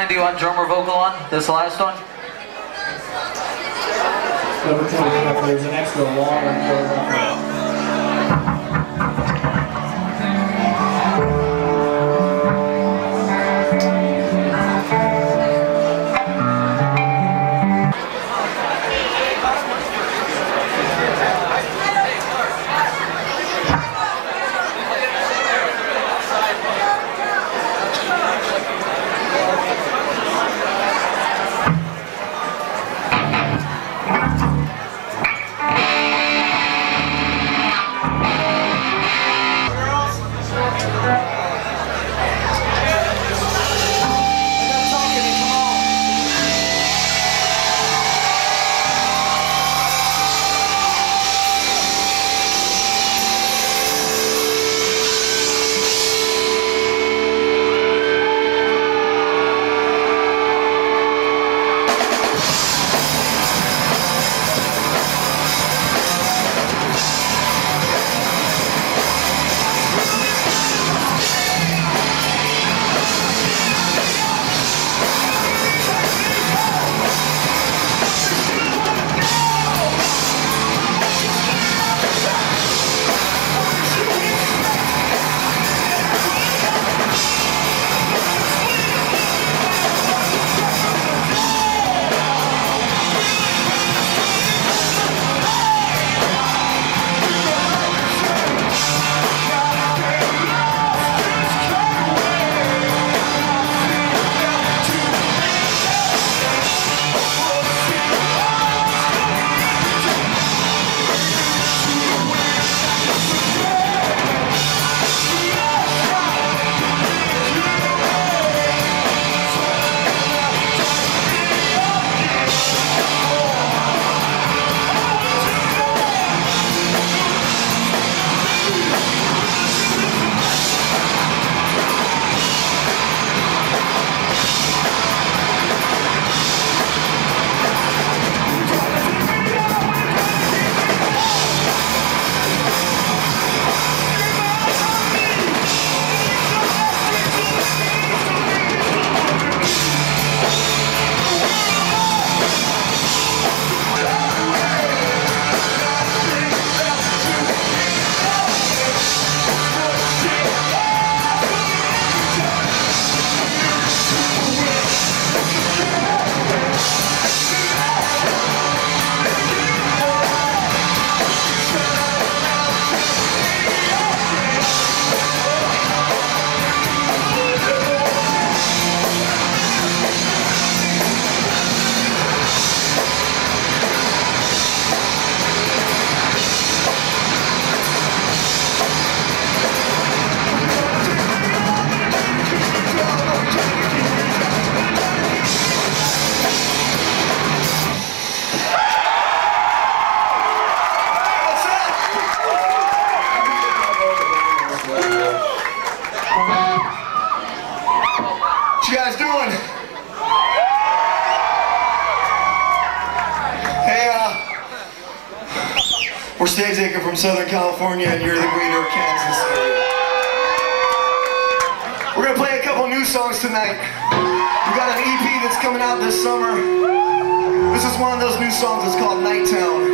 line do you want drum or vocal on? This last one? There's an extra long one. you guys doing? Hey, we're Stavesacre from Southern California, and you're the Greener, Kansas area. We're gonna play a couple new songs tonight. We got an EP that's coming out this summer. This is one of those new songs. It's called Night Town.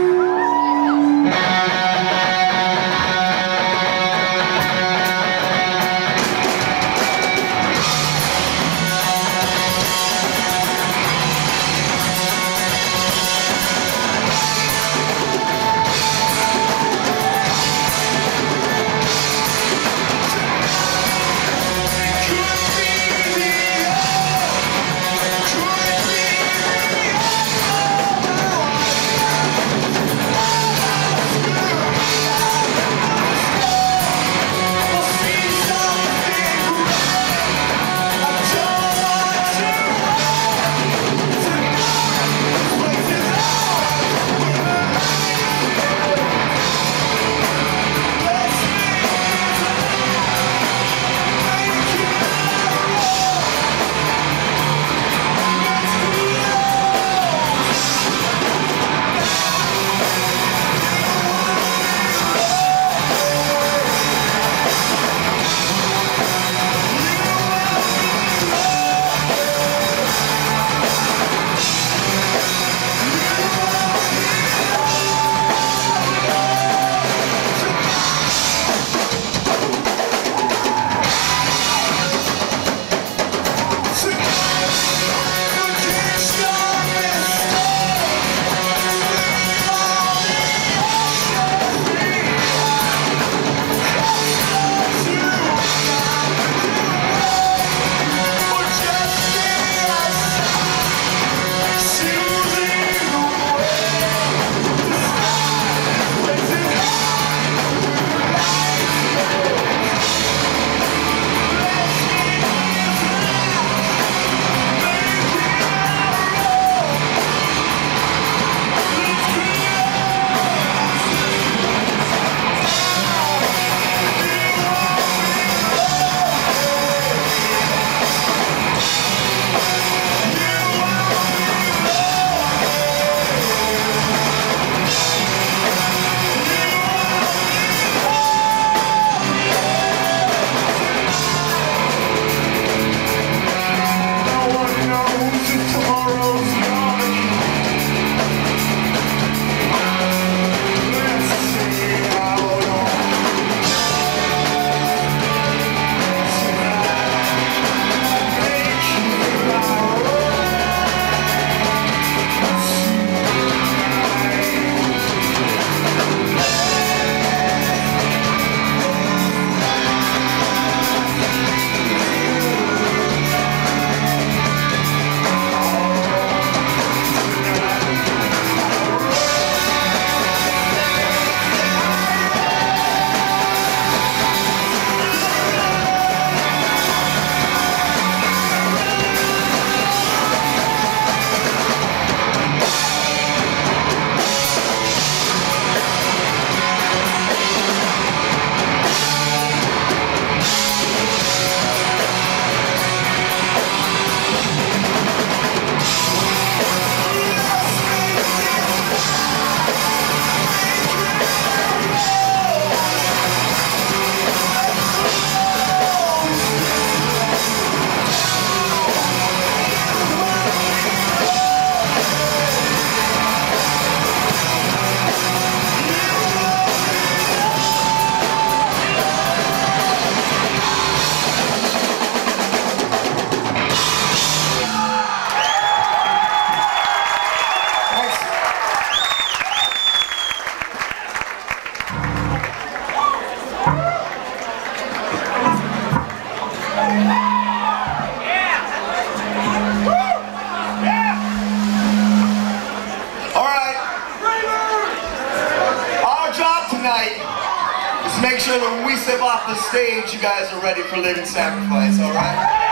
tonight is make sure that when we step off the stage, you guys are ready for living sacrifice, all right?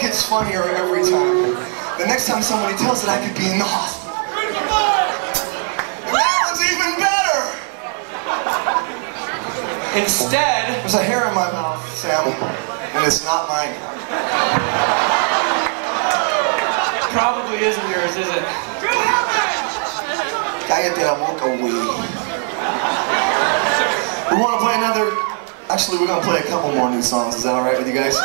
gets funnier every time. The next time somebody tells it, I could be in the hospital. And that one's even better! Instead, there's a hair in my mouth, Sam, and it's not mine. probably isn't yours, is it? Cállate la boca, güey. We want to play another. Actually, we're going to play a couple more new songs. Is that alright with you guys?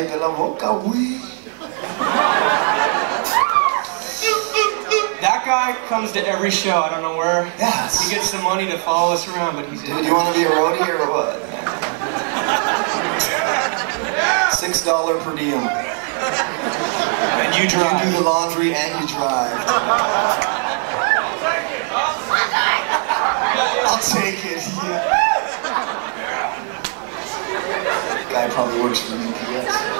cállate la boca, güey. That guy comes to every show. I don't know where. Yes. He gets the money to follow us around, but he's. Dude, you want to be a roadie or what? $6 per diem. And you drive. You do the laundry and you drive. I'll take it. Yeah. Guy probably works for UPS.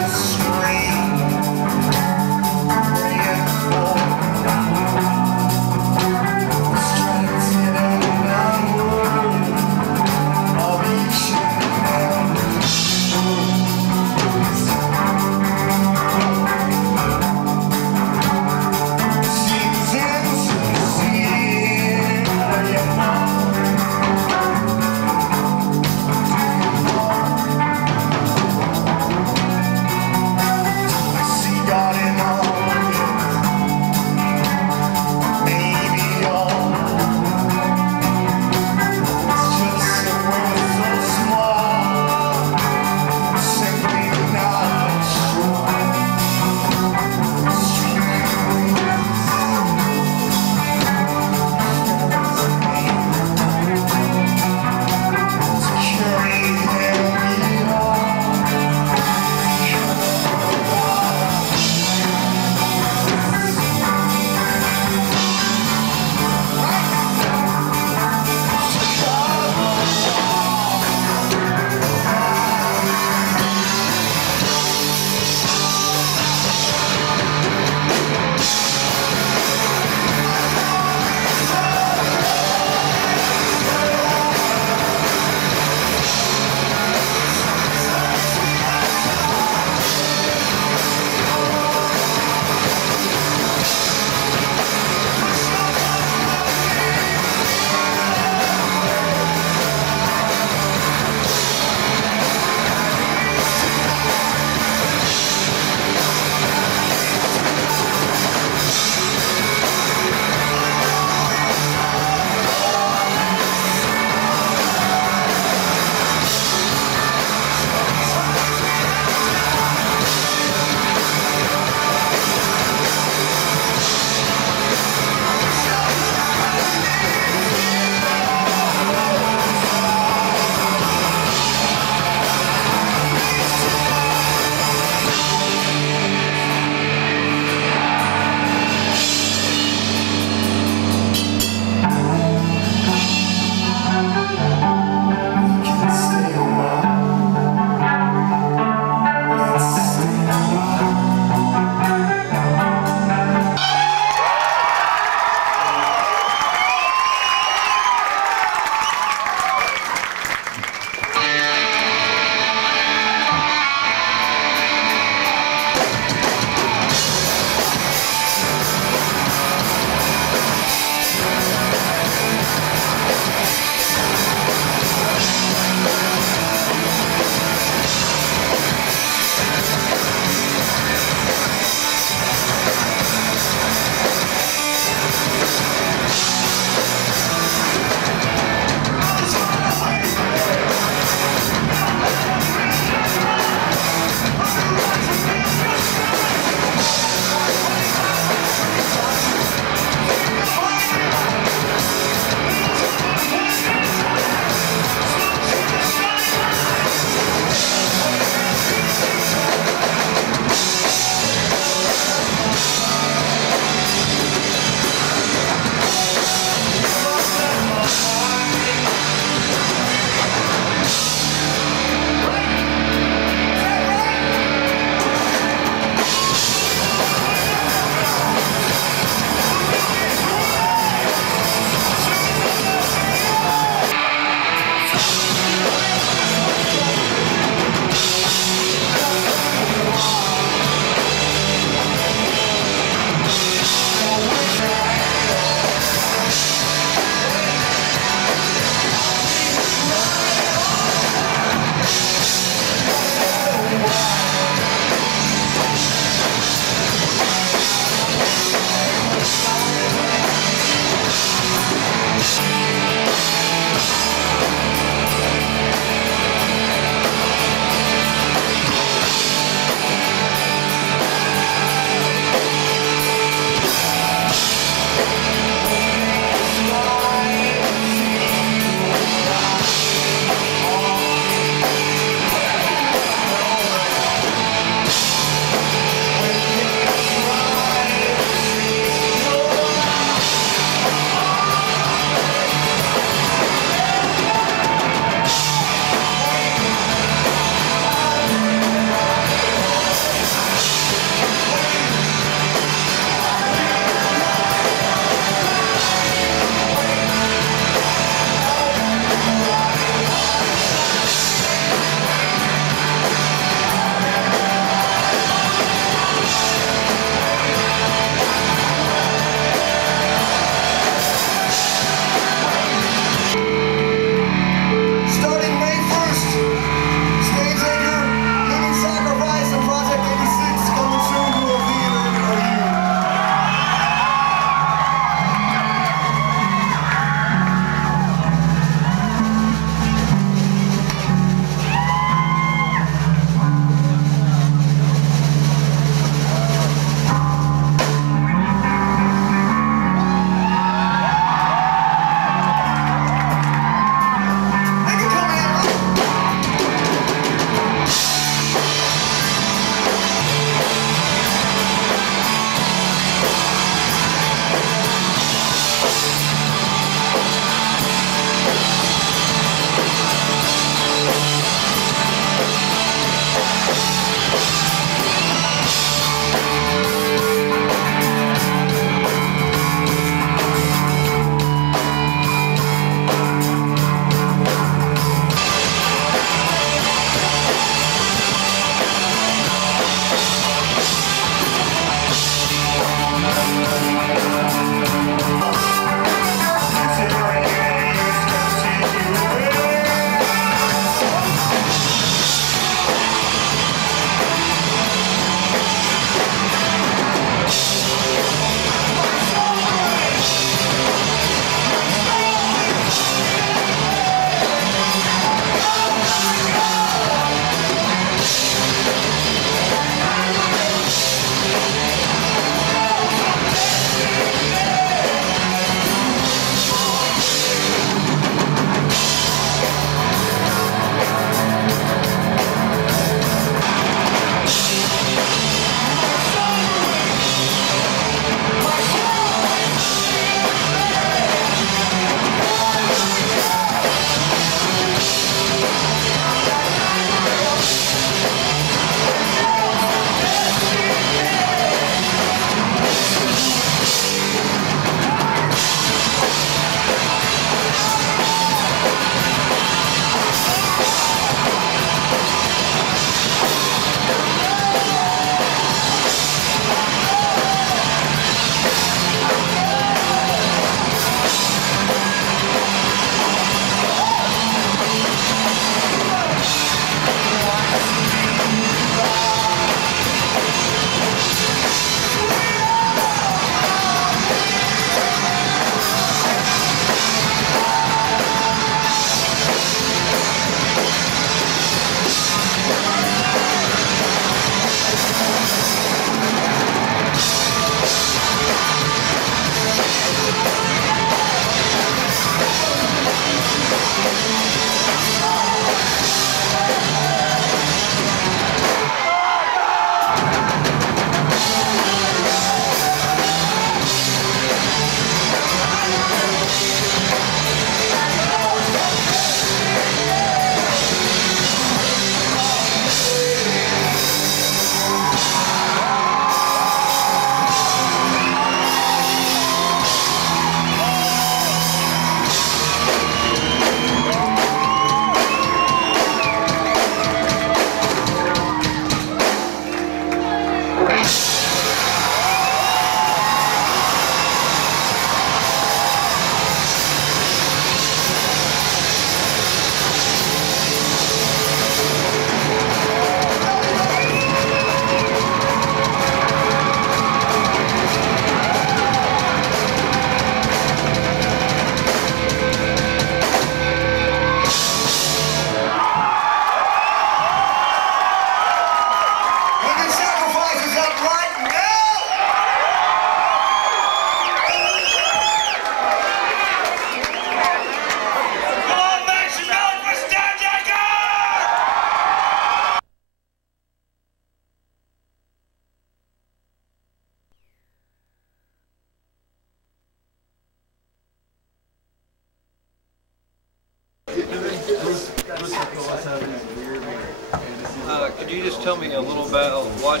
you just tell me a little about what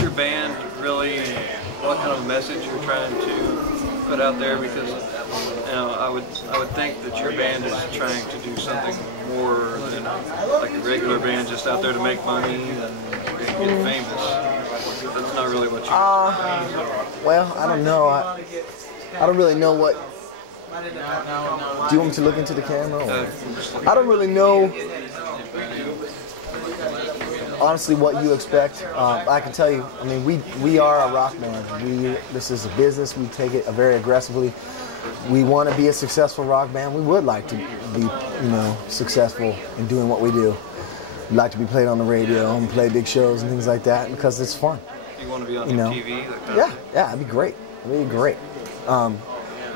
your band really, what kind of message you're trying to put out there? Because I would think that your band is trying to do something more than like a regular band, just out there to make money and get famous. That's not really what you. Well, I don't know. I don't really know what. Do you want me to look into the camera? I don't really know, honestly, what you expect. I can tell you, I mean, we are a rock band. This is a business. We take it very aggressively. We want to be a successful rock band. We would like to be, successful in doing what we do. We'd like to be played on the radio and play big shows and things like that because it's fun. You want to be on TV? Yeah, it'd be great. It'd be great.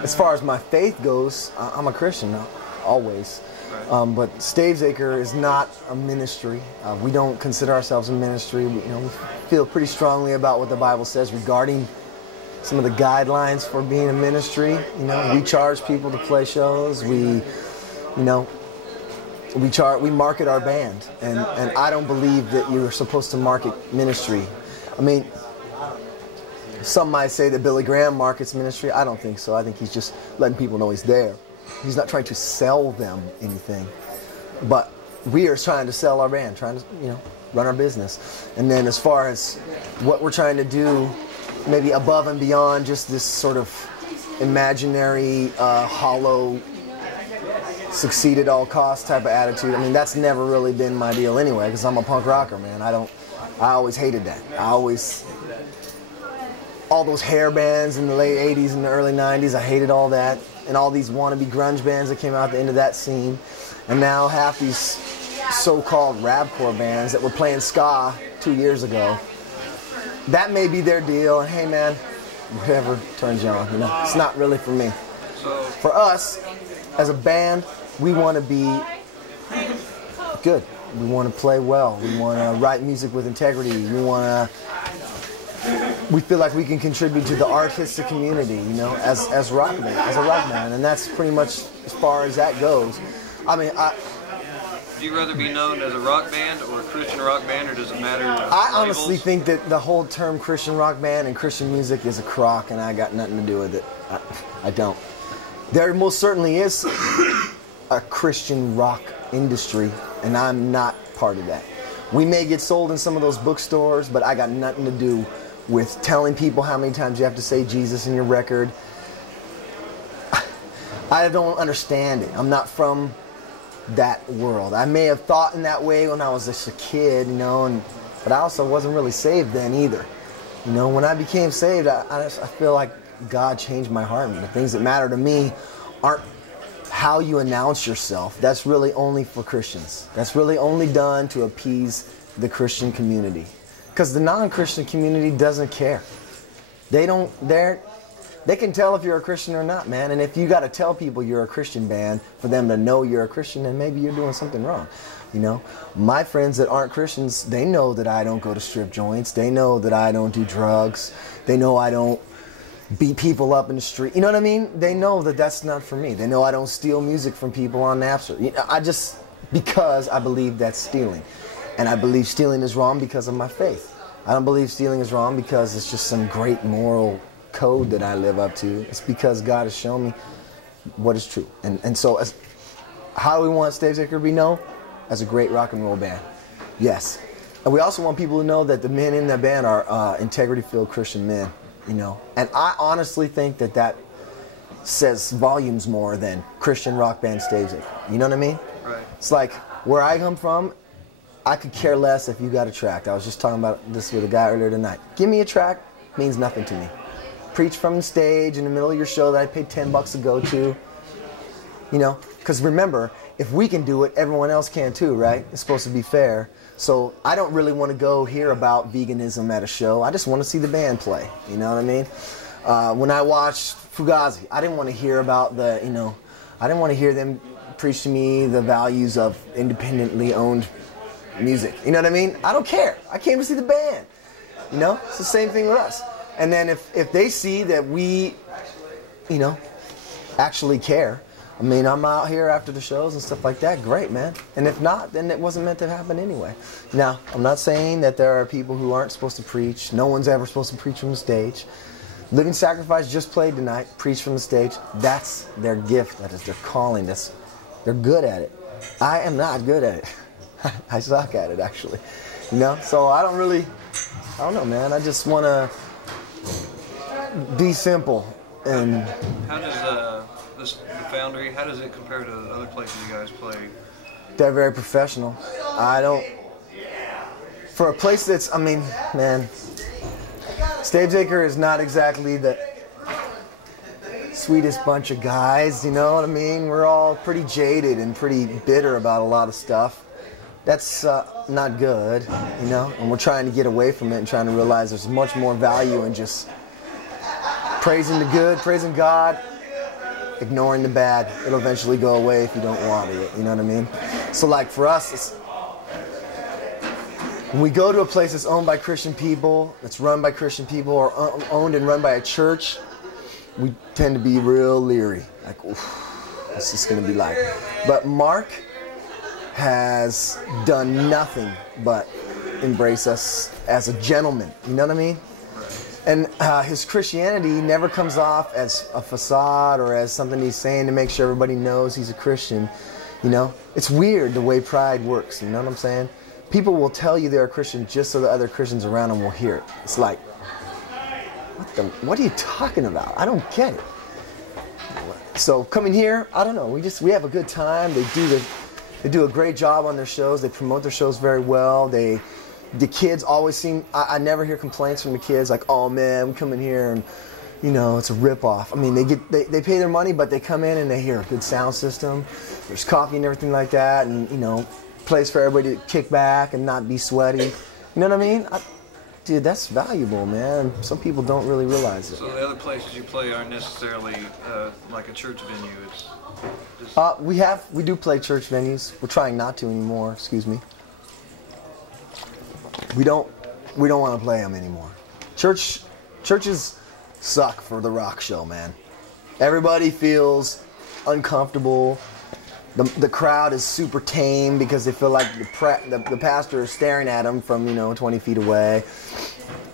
As far as my faith goes, I'm a Christian, always. Right. But Stavesacre is not a ministry. We don't consider ourselves a ministry. We feel pretty strongly about what the Bible says regarding some of the guidelines for being a ministry. We charge people to play shows. We market our band, and I don't believe that you're supposed to market ministry. I mean, some might say that Billy Graham markets ministry. I don't think so. I think he's just letting people know he's there. He's not trying to sell them anything. But we are trying to sell our band, trying to, run our business. And then as far as what we're trying to do, maybe above and beyond just this sort of imaginary, hollow, succeed at all costs type of attitude. I mean, that's never really been my deal anyway, because I'm a punk rocker, man. I always hated that. All those hair bands in the late 80s and the early 90s, I hated all that. And all these wannabe grunge bands that came out at the end of that scene. And now half these so-called rapcore bands that were playing ska 2 years ago. That may be their deal, and hey man, whatever turns you on, It's not really for me. For us, as a band, we want to be good. We want to play well. We want to write music with integrity. We feel like we can contribute to the artistic community, as a rock band, and that's pretty much as far as that goes. I mean, do you rather be known as a rock band or a Christian rock band, or does it matter? I honestly think that the whole term Christian rock band and Christian music is a crock, and I got nothing to do with it. I don't. There most certainly is a Christian rock industry, and I'm not part of that. We may get sold in some of those bookstores, but I got nothing to do with telling people how many times you have to say Jesus in your record. I don't understand it. I'm not from that world. I may have thought in that way when I was just a kid, but I also wasn't really saved then either. When I became saved, I feel like God changed my heart. And the things that matter to me aren't how you announce yourself. That's really only for Christians. That's really only done to appease the Christian community. Because the non-Christian community doesn't care. They can tell if you're a Christian or not, man. And if you got to tell people you're a Christian band for them to know you're a Christian, then maybe you're doing something wrong. My friends that aren't Christians, they know that I don't go to strip joints. They know that I don't do drugs. They know I don't beat people up in the street. You know what I mean? They know that that's not for me. They know I don't steal music from people on Napster. Because I believe that's stealing. And I believe stealing is wrong because of my faith. I don't believe stealing is wrong because it's just some great moral code that I live up to. It's because God has shown me what is true. And so how do we want Stavesacre to be known? As a great rock and roll band. Yes. And we also want people to know that the men in that band are integrity-filled Christian men. And I honestly think that says volumes more than Christian rock band Stavesacre. You know what I mean? Right. It's like where I come from, I could care less if you got a tract. I was just talking about this with a guy earlier tonight. Give me a tract, means nothing to me. Preach from the stage in the middle of your show that I paid $10 to go to. Because remember, if we can do it, everyone else can too, right? It's supposed to be fair. So I don't really want to go hear about veganism at a show. I just want to see the band play. You know what I mean? When I watched Fugazi, I didn't want to hear about I didn't want to hear them preach to me the values of independently owned music. You know what I mean? I don't care. I came to see the band. It's the same thing with us. And then if they see that we, actually care, I mean, I'm out here after the shows and stuff like that, great, man. And if not, then it wasn't meant to happen anyway. Now, I'm not saying that there are people who aren't supposed to preach. No one's ever supposed to preach from the stage. Living Sacrifice just played tonight, preach from the stage. That's their gift, that is their calling. They're good at it. I am not good at it. I suck at it, actually. You know, so I don't know, man. I just want to be simple. And how does the Foundry, how does it compare to the other places you guys play? They're very professional. For a place that's, I mean, man, Stavesacre is not exactly the sweetest bunch of guys, you know what I mean? We're all pretty jaded and pretty bitter about a lot of stuff. That's not good, you know? And we're trying to get away from it and trying to realize there's much more value in just praising the good, praising God, ignoring the bad. It'll eventually go away if you don't want it, you know what I mean? So like for us, when we go to a place that's owned by Christian people, that's run by Christian people, or owned and run by a church, we tend to be real leery. Like, oof, what's this going to be like? But Mark has done nothing but embrace us as a gentleman. You know what I mean? And his Christianity never comes off as a facade or as something he's saying to make sure everybody knows he's a Christian. You know? It's weird the way pride works. You know what I'm saying? People will tell you they're a Christian just so the other Christians around them will hear it. It's like, what are you talking about? I don't get it. So coming here, I don't know. We have a good time. They do a great job on their shows. They promote their shows very well. The kids always seem. I never hear complaints from the kids like, oh man, we come in here and you know it's a ripoff. I mean, they pay their money, but they come in and they hear a good sound system. There's coffee and everything like that, and you know. Place for everybody to kick back and not be sweaty. You know what I mean? Dude, that's valuable, man. Some people don't really realize it. So the other places you play aren't necessarily like a church venue. It's just... we do play church venues. We're trying not to anymore. Excuse me. We don't want to play them anymore. Churches suck for the rock show, man. Everybody feels uncomfortable. The crowd is super tame because they feel like the pastor is staring at them from 20 feet away.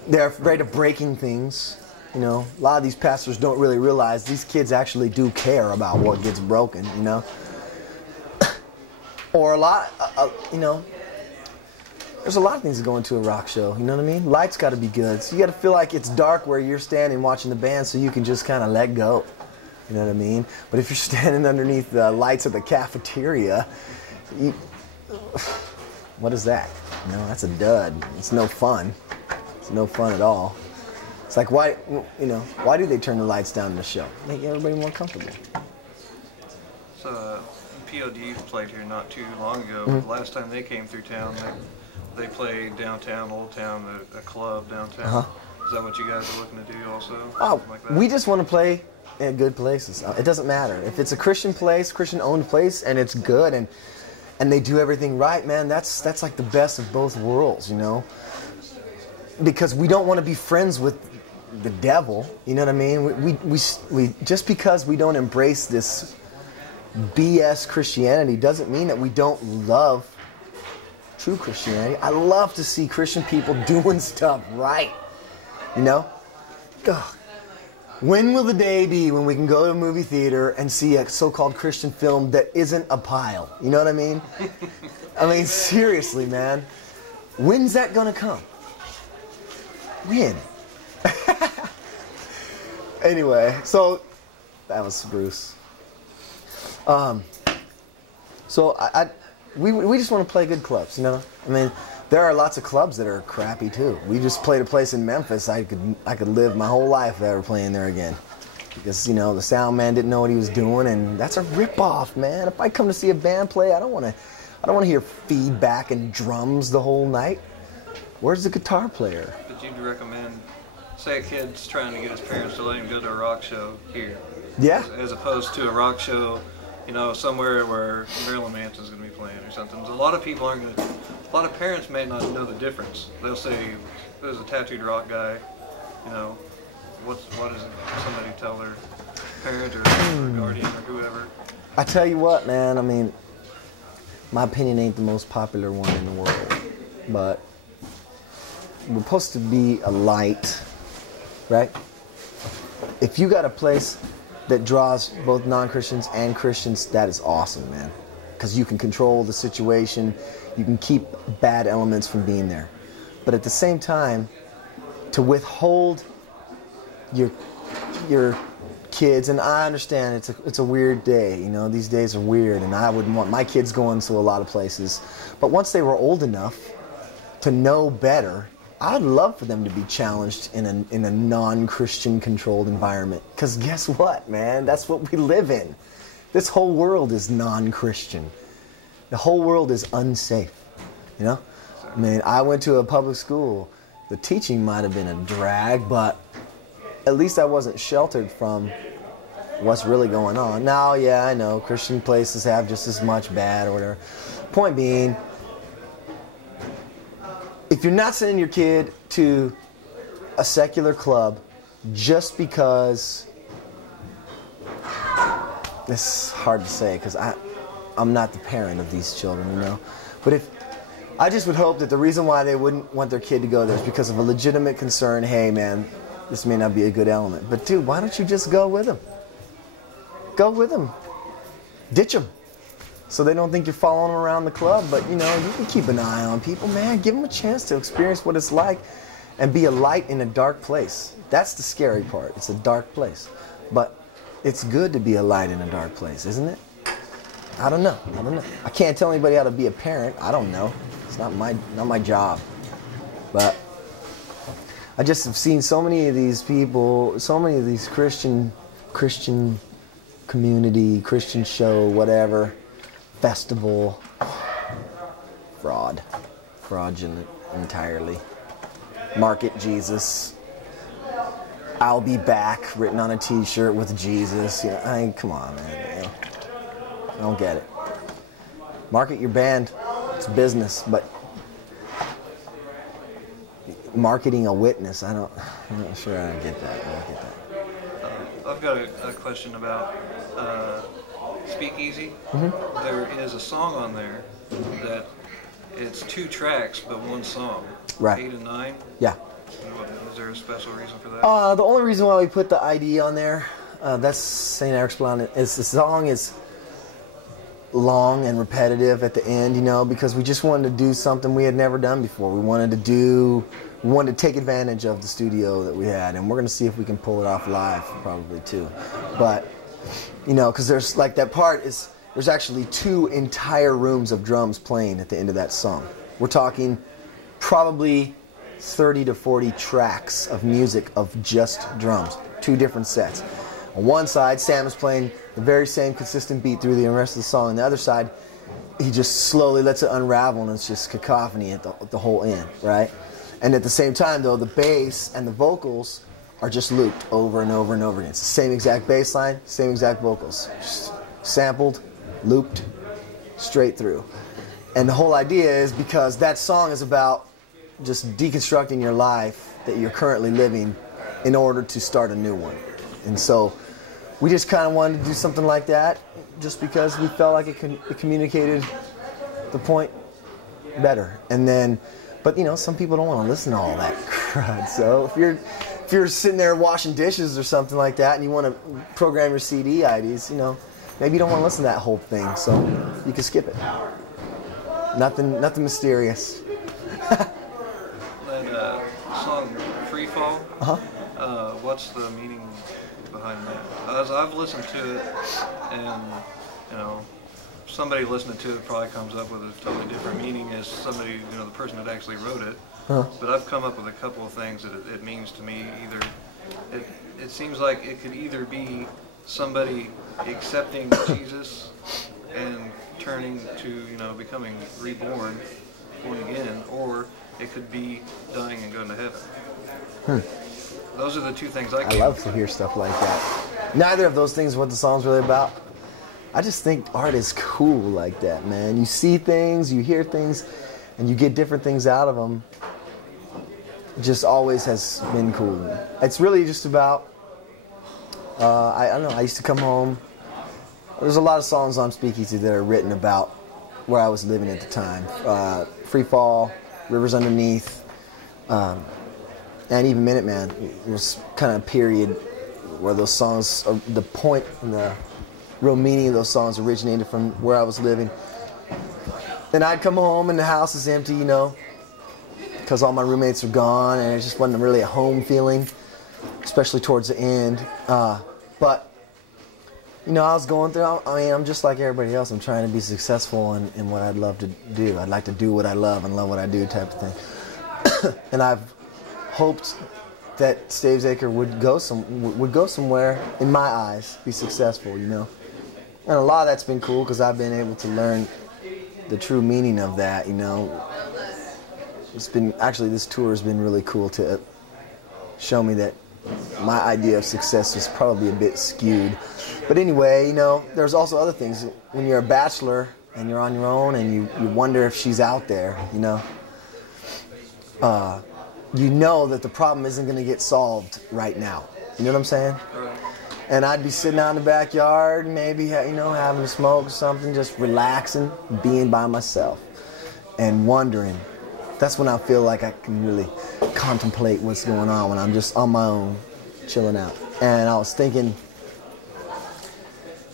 They're afraid of breaking things. You know, a lot of these pastors don't really realize these kids actually do care about what gets broken. You know, or a lot. There's a lot of things that go into a rock show. You know what I mean? Lights got to be good. So you got to feel like it's dark where you're standing watching the band, so you can just kind of let go. You know what I mean? But if you're standing underneath the lights of the cafeteria, what is that? You know, that's a dud. It's no fun. It's no fun at all. It's like, why do they turn the lights down in the show? Make everybody more comfortable. So, POD played here not too long ago. Mm-hmm. The last time they came through town, they played downtown, Old Town, a club downtown. Uh-huh. Is that what you guys are looking to do also? Oh, like that? We just want to play in good places. It doesn't matter if it's a Christian place, Christian-owned place, and it's good, and they do everything right, man. That's like the best of both worlds, you know. Because we don't want to be friends with the devil, you know what I mean? We just because we don't embrace this BS Christianity doesn't mean that we don't love true Christianity. I love to see Christian people doing stuff right, you know. Ugh. When will the day be when we can go to a movie theater and see a so-called Christian film that isn't a pile? You know what I mean? I mean, seriously, man. When's that gonna come? When? Anyway, so that was Bruce. So we just want to play good clubs, you know? I mean, there are lots of clubs that are crappy too. We just played a place in Memphis. I could live my whole life if I were playing there again, because the sound man didn't know what he was doing, and that's a ripoff, man. If I come to see a band play, I don't want to hear feedback and drums the whole night. Where's the guitar player? But you'd recommend, say a kid's trying to get his parents to let him go to a rock show here. Yeah. As opposed to a rock show, somewhere where Marilyn Manson's going to be playing or something. A lot of people aren't going to. A lot of parents may not know the difference. They'll say, "There's a tattooed rock guy." What is it? Somebody tell their parent or guardian or whoever. I tell you what, man, I mean, my opinion ain't the most popular one in the world, but we're supposed to be a light, right? If you got a place that draws both non-Christians and Christians, that is awesome, man. Because you can control the situation, you can keep bad elements from being there. But at the same time, to withhold your kids, and I understand it's a weird day, you know, these days are weird, and I wouldn't want my kids going to a lot of places. But once they were old enough to know better, I'd love for them to be challenged in a non-Christian controlled environment. Because guess what, man? That's what we live in. This whole world is non-Christian. The whole world is unsafe, you know? I mean, I went to a public school. The teaching might have been a drag, but at least I wasn't sheltered from what's really going on. Now, yeah, I know Christian places have just as much bad or whatever. Point being, if you're not sending your kid to a secular club just because, it's hard to say because I'm not the parent of these children, you know. But I just would hope that the reason why they wouldn't want their kid to go there is because of a legitimate concern. Hey, man, this may not be a good element. But dude, why don't you just go with them? Go with them. Ditch them. So they don't think you're following them around the club. But, you know, you can keep an eye on people, man. Give them a chance to experience what it's like and be a light in a dark place. That's the scary part. It's a dark place. But it's good to be a light in a dark place, isn't it? I don't know. I can't tell anybody how to be a parent. I don't know. It's not my job. But I just have seen so many of these people, so many of these Christian community, Christian show, whatever, festival, fraudulent entirely. Market Jesus. I'll be back written on a t-shirt with Jesus. Yeah, I mean, come on, man. I don't get it. Market your band. It's business, but marketing a witness, I'm not sure I get that. I've got a question about Speakeasy. Mm-hmm. There is a song on there that it's 2 tracks but 1 song. Right. 8 and 9. Yeah. Is there a special reason for that? The only reason why we put the ID on there, that's St. Eric's Blonde, is the song is long and repetitive at the end, you know, because we just wanted to do something we had never done before. We wanted to take advantage of the studio that we had, and we're going to see if we can pull it off live probably too. But, you know, because there's like that part is, there's actually 2 entire rooms of drums playing at the end of that song. We're talking probably 30 to 40 tracks of music of just drums, 2 different sets. On one side, Sam is playing the very same consistent beat through the rest of the song. On the other side, he just slowly lets it unravel, and it's just cacophony at the whole end, right? And at the same time, though, the bass and the vocals are just looped over and over and over again. It's the same exact bass line, same exact vocals. Just sampled, looped, straight through. And the whole idea is because that song is about just deconstructing your life that you're currently living in order to start a new one. And so we just kind of wanted to do something like that just because we felt like it communicated the point better. And then, but you know, some people don't want to listen to all that crud. So if you're sitting there washing dishes or something like that and you want to program your CD IDs, you know, maybe you don't want to listen to that whole thing, so you can skip it. Nothing mysterious. That song Free Fall. What's the meaning behind that? As I've listened to it, and you know, somebody listening to it probably comes up with a totally different meaning as somebody, you know, the person that actually wrote it. But I've come up with a couple of things that it means to me. Either it seems like it could either be somebody accepting Jesus and turning to, you know, becoming reborn, born again, or it could be dying and going to heaven. Those are the 2 things I love to hear stuff like that. Neither of those things is what the song's really about. I just think art is cool like that, man. You see things, you hear things, and you get different things out of them. It just always has been cool. It's really just about, I don't know, I used to come home there's a lot of songs on Speakeasy that are written about where I was living at the time. Free Fall, Rivers Underneath, and even Minuteman. It was kind of a period where those songs, the point and the real meaning of those songs originated from where I was living. And I'd come home and the house is empty, you know, because all my roommates are gone and it just wasn't really a home feeling, especially towards the end. But, you know, I was going through, I mean, I'm just like everybody else. I'm trying to be successful in what I'd love to do. I'd like to do what I love and love what I do type of thing. And I've hoped that Stavesacre would go somewhere, in my eyes, be successful, you know. And a lot of that's been cool because I've been able to learn the true meaning of that, you know. It's been, actually this tour has been really cool to show me that my idea of success is probably a bit skewed. But anyway, you know, there's also other things. When you're a bachelor and you're on your own and you wonder if she's out there, you know. You know that the problem isn't going to get solved right now. You know what I'm saying? And I'd be sitting out in the backyard, maybe, you know, having a smoke or something, just relaxing, being by myself and wondering. That's when I feel like I can really contemplate what's going on, when I'm just on my own, chilling out. And I was thinking,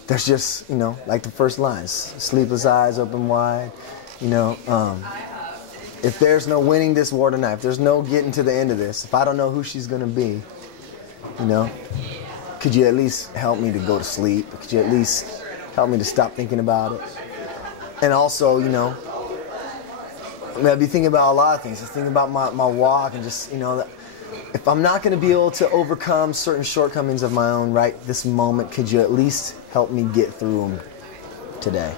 there's just, you know, like the first lines, sleepless eyes open wide, you know, if there's no winning this war tonight, if there's no getting to the end of this, if I don't know who she's going to be, you know, could you at least help me to go to sleep? Could you at least help me to stop thinking about it? And also, you know, I mean, I'd be thinking about a lot of things. I think about my walk and just, you know, that if I'm not going to be able to overcome certain shortcomings of my own right this moment, could you at least help me get through them today?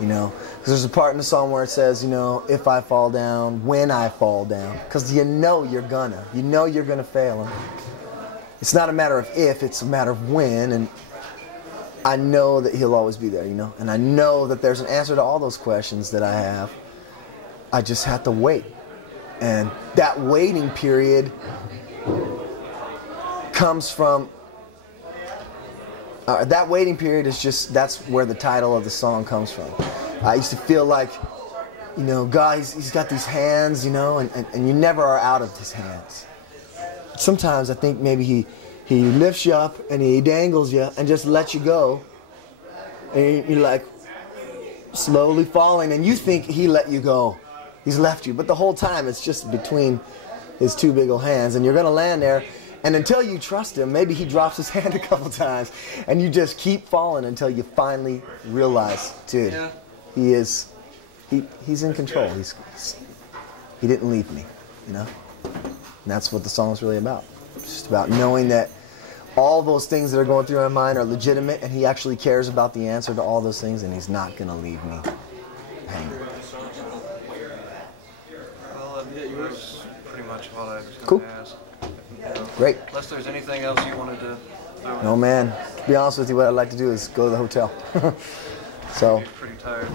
You know, because there's a part in the song where it says, you know, if I fall down, when I fall down, because you know you're gonna fail. And it's not a matter of if, it's a matter of when, and I know that he'll always be there, you know, and I know that there's an answer to all those questions that I have. I just have to wait, and that waiting period comes from. That waiting period is just, that's where the title of the song comes from. I used to feel like, you know, God, he's got these hands, you know, and you never are out of his hands. Sometimes I think maybe he lifts you up and he dangles you and just lets you go. And you're like slowly falling and you think he let you go. He's left you. But the whole time it's just between his two big old hands and you're going to land there. And until you trust him, maybe he drops his hand a couple times and you just keep falling until you finally realize, dude, yeah, he's in control. He didn't leave me, you know? And that's what the song's really about. It's just about knowing that all those things that are going through my mind are legitimate and he actually cares about the answer to all those things and he's not going to leave me hanging. Well, that was pretty much what I was going cool. to ask. Great. Unless there's anything else you wanted to throw in. No, man. To be honest with you, what I'd like to do is go to the hotel. So. Pretty tired.